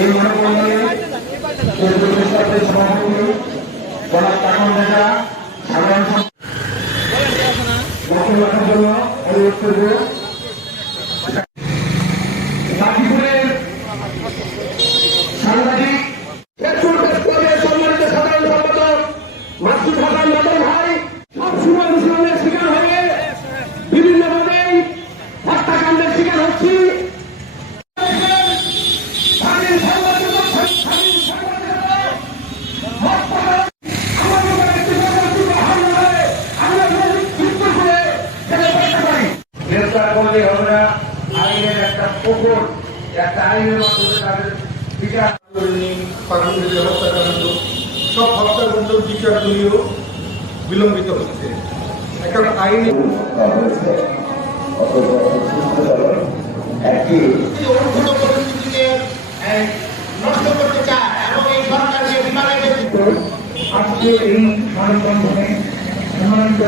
এই মনোবলে সভাপতি বলার কারণ দেখা সাধারণ জন্য অনুরোধ করব। গাজীপুরের সাংবাদিক সম্মানিত সাধারণ সম্পাদক মাসুদ হাসান মদন ভাই সবসময় মুসলমানের শিকার হয়ে বিভিন্নভাবে হত্যাকাণ্ডের শিকার হচ্ছি। গ্রেফতার করলে হবে না, আইনের একটা প্রকট একটা আইনের মাধ্যমে তাদের বিচার হত্যাকাণ্ড সব হত্যাকাণ্ড বিচারগুলিও বিলম্বিত হচ্ছে। একটা আইনে নষ্ট করতে চায় এবং এই সরকারকে বিমানে আজকে এই মানববন্ধনে সম্মানিত